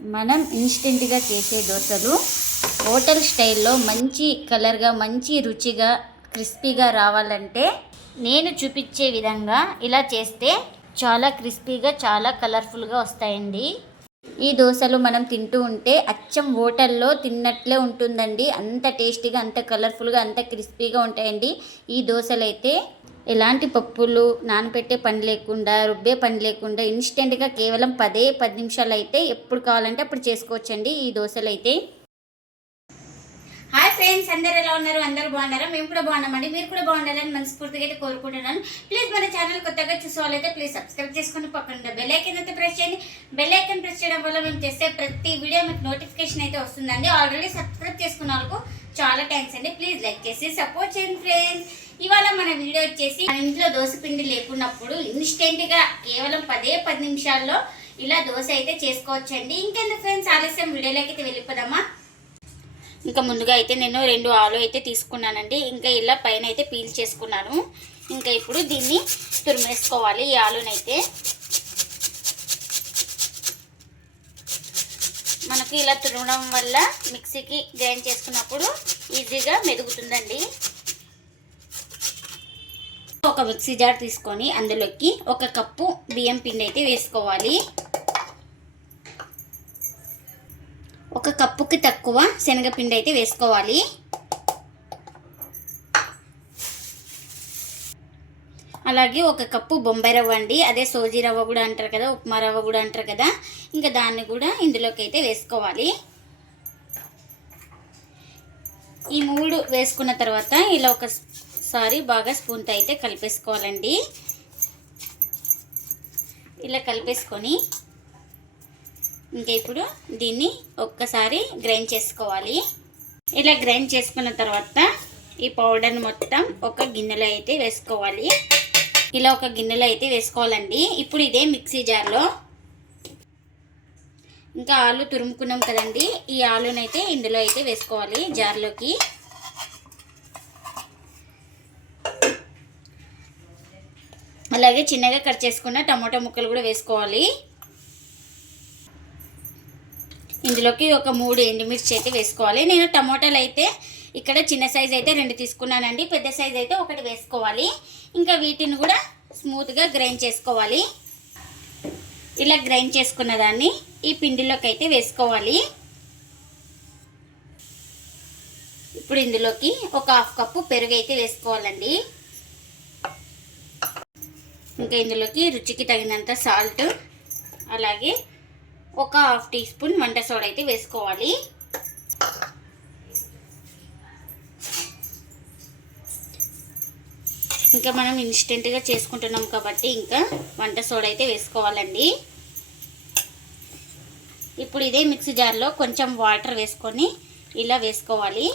మనం ఇన్స్టెంట్గా చేసే దోశలు హోటల్ స్టైల్లో మంచి కలర్గా మంచి రుచిగా క్రిస్పీగా రావాలంటే నేను చూపించే విధంగా ఇలా చేస్తే చాలా క్రిస్పీగా చాలా కలర్ఫుల్గా వస్తాయండి. ఈ దోశలు మనం తింటూ ఉంటే అచ్చం హోటల్లో తిన్నట్లే ఉంటుందండి. అంత టేస్టీగా అంత కలర్ఫుల్గా అంత క్రిస్పీగా ఉంటాయండి. ఈ దోశలు అయితే ఎలాంటి పప్పులు నానబెట్టే పని లేకుండా రుబ్బే పని లేకుండా ఇన్స్టెంట్గా కేవలం పదే పది నిమిషాలు అయితే ఎప్పుడు కావాలంటే అప్పుడు చేసుకోవచ్చండి ఈ దోశలు అయితే హాయ్ ఫ్రెండ్స్ అందరు ఎలా ఉన్నారు? అందరూ బాగున్నారా? మేము కూడా బాగున్నామండి. మీరు కూడా బాగుండాలని మనస్ఫూర్తిగా అయితే కోరుకుంటున్నాను. ప్లీజ్ మన ఛానల్ కొత్తగా చూసేవాళ్ళైతే ప్లీజ్ సబ్స్క్రైబ్ చేసుకుని పక్కన బెల్ ఐకన్ అయితే ప్రెస్ చేయండి. బెల్ ఐకన్ ప్రెస్ చేయడం వల్ల మేము చేసే ప్రతి వీడియో మీకు నోటిఫికేషన్ అయితే వస్తుందండి. ఆల్రెడీ సబ్స్క్రైబ్ చేసుకున్న వాళ్ళకు చాలా థ్యాంక్స్ అండి. ప్లీజ్ లైక్ చేసి సపోర్ట్ చేయండి ఫ్రెండ్స్. ఇవాళ మన వీడియో వచ్చేసి మన ఇంట్లో దోశ పిండి లేకున్నప్పుడు ఇన్స్టెంట్గా కేవలం పదే పది నిమిషాల్లో ఇలా దోశ అయితే చేసుకోవచ్చండి. ఇంకెందుకు ఫ్రెండ్స్ ఆలస్యం. వీడియోలోకి అయితే వెళ్ళిపోదామా? ఇంకా ముందుగా అయితే నేను రెండు ఆలు అయితే తీసుకున్నానండి. ఇంకా ఇలా పైన అయితే పీల్ చేసుకున్నాను. ఇంకా ఇప్పుడు దీన్ని తురిమేసుకోవాలి ఈ ఆలునైతే. మనకి ఇలా తురవడం వల్ల మిక్సీకి గ్రైండ్ చేసుకున్నప్పుడు ఈజీగా మెదుగుతుందండి. ఒక మిక్సీ జార్ తీసుకొని అందులోకి ఒక కప్పు బియ్యం పిండి అయితే వేసుకోవాలి. ఒక కప్పుకి తక్కువ శనగపిండి అయితే వేసుకోవాలి. అలాగే ఒక కప్పు బొంబాయి రవ్వ అండి అదే సోజీ రవ్వ కూడా అంటారు కదా ఉప్మా రవ్వ కూడా అంటారు కదా ఇంకా దాన్ని కూడా ఇందులోకి అయితే వేసుకోవాలి. ఈ మూడు వేసుకున్న తర్వాత ఇలా ఒక ఒకసారి బాగా స్పూన్తో అయితే కలిపేసుకోవాలండి. ఇలా కలిపేసుకొని ఇంకా ఇప్పుడు దీన్ని ఒక్కసారి గ్రైండ్ చేసుకోవాలి. ఇలా గ్రైండ్ చేసుకున్న తర్వాత ఈ పౌడర్ని మొత్తం ఒక గిన్నెలో అయితే వేసుకోవాలి. ఇలా ఒక గిన్నెలో అయితే వేసుకోవాలండి. ఇప్పుడు ఇదే మిక్సీ జార్లో. ఇంకా ఆలు తురుముకున్నాం కదండి. ఈ ఆలునైతే ఇందులో అయితే వేసుకోవాలి జార్లోకి. అలాగే చిన్నగా కట్ చేసుకున్న టమాటో ముక్కలు కూడా వేసుకోవాలి. ఇందులోకి ఒక మూడు ఎండుమిర్చి అయితే వేసుకోవాలి. నేను టమోటాలు అయితే ఇక్కడ చిన్న సైజ్ అయితే రెండు తీసుకున్నానండి. పెద్ద సైజ్ అయితే ఒకటి వేసుకోవాలి. ఇంకా వీటిని కూడా స్మూత్గా గ్రైండ్ చేసుకోవాలి. ఇలా గ్రైండ్ చేసుకున్న దాన్ని ఈ పిండిలోకి అయితే వేసుకోవాలి. ఇప్పుడు ఇందులోకి ఒక హాఫ్ కప్పు పెరుగు అయితే వేసుకోవాలండి. ఇంకా ఇందులోకి రుచికి తగినంత సాల్ట్ అలాగే ఒక హాఫ్ టీ స్పూన్ వంట సోడా అయితే వేసుకోవాలి. ఇంకా మనం ఇన్స్టెంట్గా చేసుకుంటున్నాం కాబట్టి ఇంకా వంట సోడా అయితే వేసుకోవాలండి. ఇప్పుడు ఇదే మిక్సీ జార్లో కొంచెం వాటర్ వేసుకొని ఇలా వేసుకోవాలి.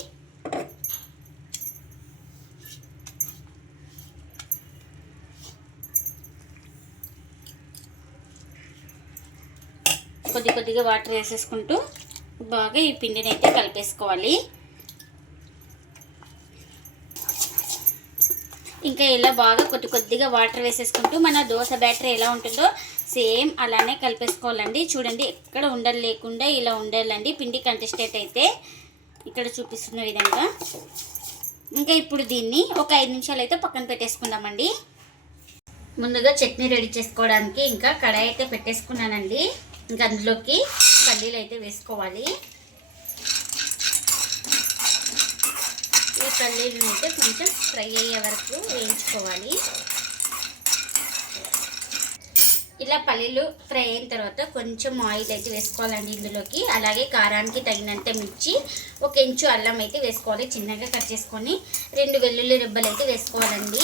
కొద్ది కొద్దిగా వాటర్ వేసేసుకుంటూ బాగా ఈ పిండిని అయితే కలిపేసుకోవాలి. ఇంకా ఇలా బాగా కొద్ది కొద్దిగా వాటర్ వేసేసుకుంటూ మన దోశ బ్యాటరీ ఎలా ఉంటుందో సేమ్ అలానే కలిపేసుకోవాలండి. చూడండి ఎక్కడ ఉండలు లేకుండా ఇలా ఉండాలండి పిండి కంటెస్టెంట్ అయితే. ఇక్కడ చూపిస్తున్న విధంగా. ఇంకా ఇప్పుడు దీన్ని ఒక ఐదు నిమిషాలు అయితే పక్కన పెట్టేసుకుందామండి. ముందుగా చట్నీ రెడీ చేసుకోవడానికి ఇంకా కడాయి అయితే పెట్టేసుకున్నానండి. ఇంకా అందులోకి పల్లీలు అయితే వేసుకోవాలి. ఈ పల్లీలను అయితే కొంచెం ఫ్రై అయ్యే వరకు వేయించుకోవాలి. ఇలా పల్లీలు ఫ్రై అయిన తర్వాత కొంచెం ఆయిల్ అయితే వేసుకోవాలండి ఇందులోకి. అలాగే కారానికి తగినంత మిర్చి ఒక ఇంచు అల్లం అయితే వేసుకోవాలి చిన్నగా కట్ చేసుకొని రెండు వెల్లుల్లి రిబ్బలు అయితే వేసుకోవాలండి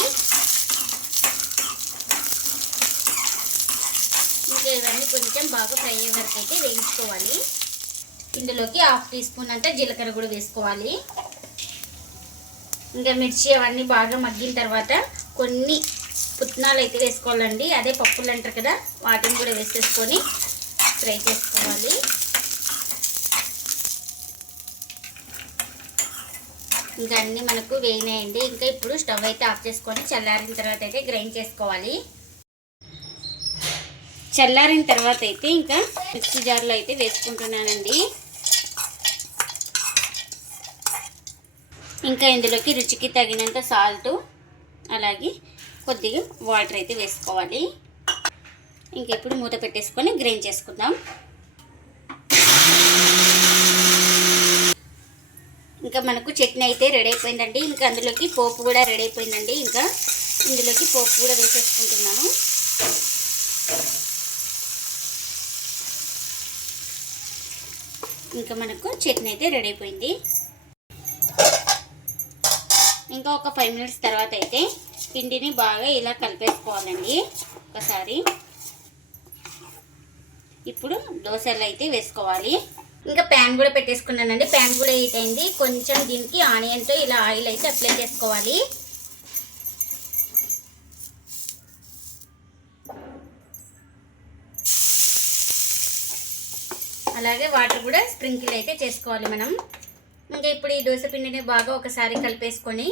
ఇంకా చికెన్ బాగా ఫ్రై అయ్యే వరకు అయితే వేయించుకోవాలి. ఇందులోకి హాఫ్ టీ స్పూన్ అంతా జీలకర్ర కూడా వేసుకోవాలి. ఇంకా మిర్చి అవన్నీ బాగా మగ్గిన తర్వాత కొన్ని పుట్నాలు అయితే వేసుకోవాలండి. అదే పప్పులు అంటారు కదా వాటిని కూడా వేసేసుకొని ఫ్రై చేసుకోవాలి. ఇంకా అన్నీ మనకు వేయినాయండి ఇంకా ఇప్పుడు స్టవ్ అయితే ఆఫ్ చేసుకొని చల్లారిన తర్వాత అయితే గ్రైండ్ చేసుకోవాలి. చల్లారిన తర్వాత అయితే ఇంకా మిక్సీ జార్లో అయితే వేసుకుంటున్నానండి. ఇంకా ఇందులోకి రుచికి తగినంత సాల్ట్ అలాగే కొద్దిగా వాటర్ అయితే వేసుకోవాలి. ఇంకా ఇప్పుడు మూత పెట్టేసుకొని గ్రైండ్ చేసుకుందాం. ఇంకా మనకు చట్నీ అయితే రెడీ అయిపోయిందండి. ఇంకా అందులోకి పోపు కూడా రెడీ అయిపోయిందండి. ఇంకా ఇందులోకి పోపు కూడా వేసేసుకుంటున్నాను. ఇంకా మనకు చట్నీ అయితే రెడీ అయిపోయింది. ఇంకా ఒక ఫైవ్ మినిట్స్ తర్వాత అయితే పిండిని బాగా ఇలా కలిపేసుకోవాలండి. ఒకసారి. ఇప్పుడు దోశలు అయితే వేసుకోవాలి. ఇంకా ప్యాన్ కూడా పెట్టేసుకున్నానండి. ప్యాన్ కూడా హీట్ అయింది. కొంచెం దీనికి ఆనియన్తో ఇలా ఆయిల్ అయితే అప్లై చేసుకోవాలి. అలాగే వాటర్ కూడా స్ప్రింకిల్ అయితే చేసుకోవాలి మనం. ఇంకా ఇప్పుడు ఈ దోశ పిండిని బాగా ఒకసారి కలిపేసుకొని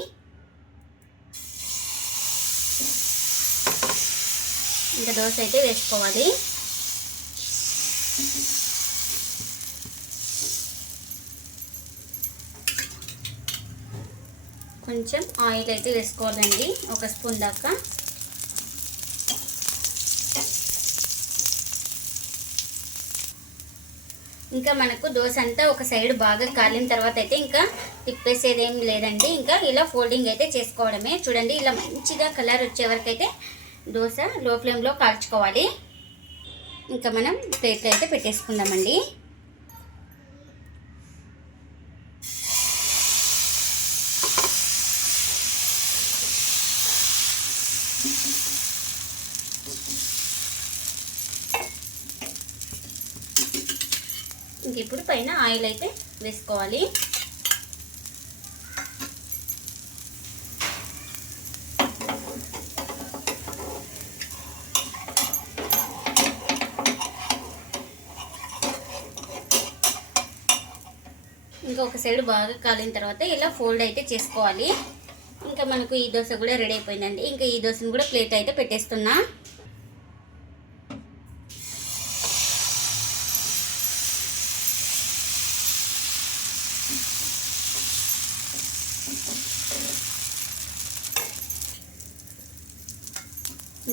ఇంకా దోశ అయితే వేసుకోవాలి. కొంచెం ఆయిల్ అయితే వేసుకోవాలండి ఒక స్పూన్ దాకా. ఇంకా మనకు దోశ అంతా ఒక సైడ్ బాగా కాలిన తర్వాత అయితే ఇంకా తిప్పేసేది ఏం లేదండి. ఇంకా ఇలా ఫోల్డింగ్ అయితే చేసుకోవడమే. చూడండి ఇలా మంచిగా కలర్ వచ్చే వరకు అయితే దోశ లో ఫ్లేమ్లో కాల్చుకోవాలి. ఇంకా మనం ప్లేట్లో అయితే పెట్టేసుకుందామండి. ఇంక ఇప్పుడు పైన ఆయిల్ అయితే వేసుకోవాలి. ఇంకా ఒక సైడ్ బాగా కాలిన తర్వాత ఇలా ఫోల్డ్ అయితే చేసుకోవాలి. ఇంకా మనకు ఈ దోశ కూడా రెడీ అయిపోయిందండి. ఇంకా ఈ దోశను కూడా ప్లేట్ అయితే పెట్టేస్తున్నా.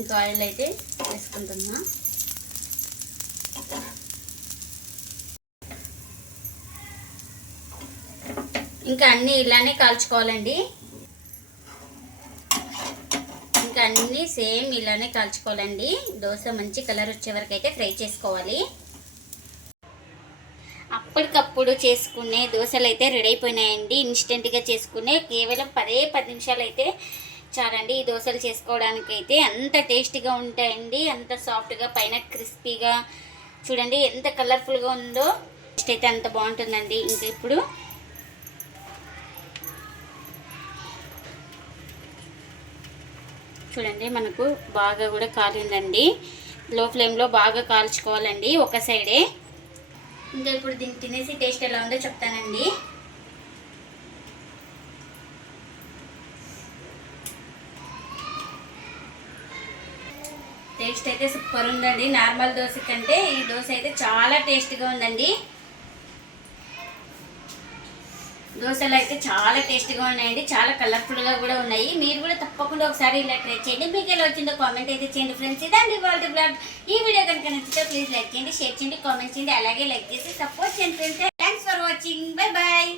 ఇంకా ఆయిల్ అయితే వేసుకుంటున్నా. ఇంకా అన్నీ ఇలానే కాల్చుకోవాలండి. ఇంకా అన్నీ సేమ్ ఇలానే కాల్చుకోవాలండి. దోశ మంచి కలర్ వచ్చే వరకు అయితే ఫ్రై చేసుకోవాలి. అప్పటికప్పుడు చేసుకునే దోశలు అయితే రెడీ అయిపోయినాయండి. ఇన్స్టెంట్గా చేసుకునే కేవలం పదే పది నిమిషాలు అయితే చాలండి ఈ దోశలు చేసుకోవడానికి అయితే ఎంత టేస్టీగా ఉంటాయండి అంత సాఫ్ట్గా పైన క్రిస్పీగా. చూడండి ఎంత కలర్ఫుల్గా ఉందో టేస్ట్ అయితే అంత బాగుంటుందండి. ఇంకా ఇప్పుడు చూడండి మనకు బాగా కూడా కాలిందండి. లో ఫ్లేమ్లో బాగా కాల్చుకోవాలండి ఒక సైడే. ఇంకా ఇప్పుడు దీన్ని తినేసి టేస్ట్ ఎలా ఉందో చెప్తానండి. టేస్ట్ అయితే సూపర్ ఉందండి. నార్మల్ దోశ కంటే ఈ దోశ అయితే చాలా టేస్ట్గా ఉందండి. దోశలు అయితే చాలా టేస్ట్గా ఉన్నాయండి. చాలా కలర్ఫుల్గా కూడా ఉన్నాయి. మీరు కూడా తప్పకుండా ఒకసారి ఇలా ట్రై చేయండి. మీకు ఎలా వచ్చిందో కామెంట్ అయితే చేయండి ఫ్రెండ్స్. ఇదండి వాళ్ళ బ్లాగ్. ఈ వీడియో కనుక నచ్చితే ప్లీజ్ లైక్ చేయండి షేర్ చేయండి కామెంట్ చేయండి. అలాగే లైక్ చేసి సపోర్ట్ చేయండి friends. Thanks for watching bye bye